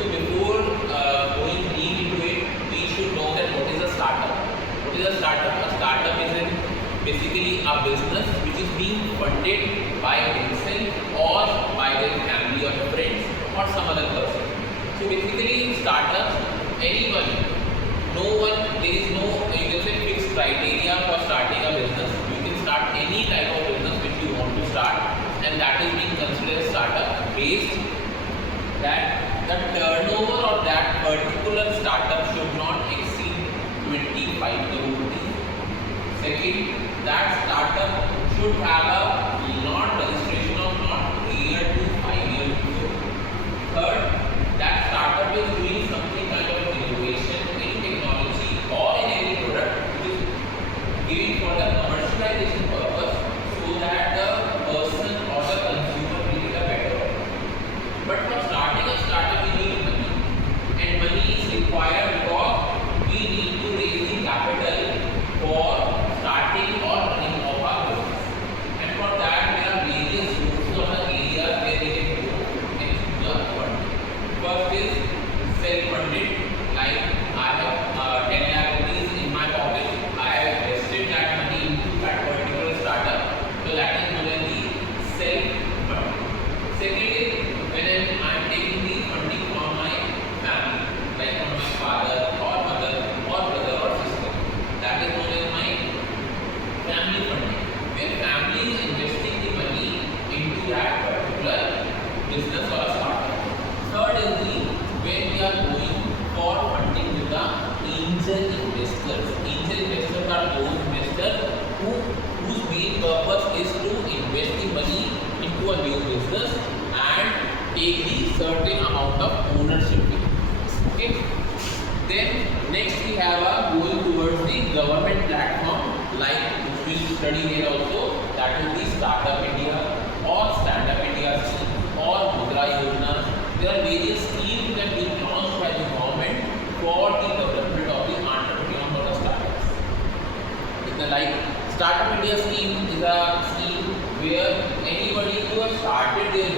So before going deep into it, we should know that what is a startup. What is a startup? A startup is basically a business which is being funded by himself or by their family or friends or some other person. So basically in startup, anyone, no one, there is no, you can say, fixed criteria for starting a business. You can start any type of business which you want to start, and that is being considered a startup based that the turnover of that particular startup should not exceed 25 crore rupees. Second, that startup should have a non-registration of not 3 to 5 years before. Third, that startup is doing something kind of innovation in technology or in any product which is giving for the commercialization purpose, so that the person or the consumer will get a better offer. But for starting a startup, we need money, and money is required because we need to raise the capital for starting or running of our business. And for that, there are various sources or the areas where we can go and learn funding. First is self-funded, like I have 10 lakh rupees in my pocket. I have invested that money into that particular startup, so that is known as the self-funded. Second is when I am taking the funding from my family, like from my father or mother or brother or sister. That is known as my family funding, where family is investing the money into that particular business or a startup. Third is the when we are going for funding with the angel investors. Angel investors are those investors whose main purpose is to invest the money into a new business and take the certain amount of ownership with it. Okay. Then next we have a going towards the government platform, like which we will study here also, that is the Startup India or Stand Up India scheme or Mudra Yojana. There are various schemes that will be launched by the government for the development of the entrepreneurs or the startups. Like Startup India scheme is a scheme where anybody who has started their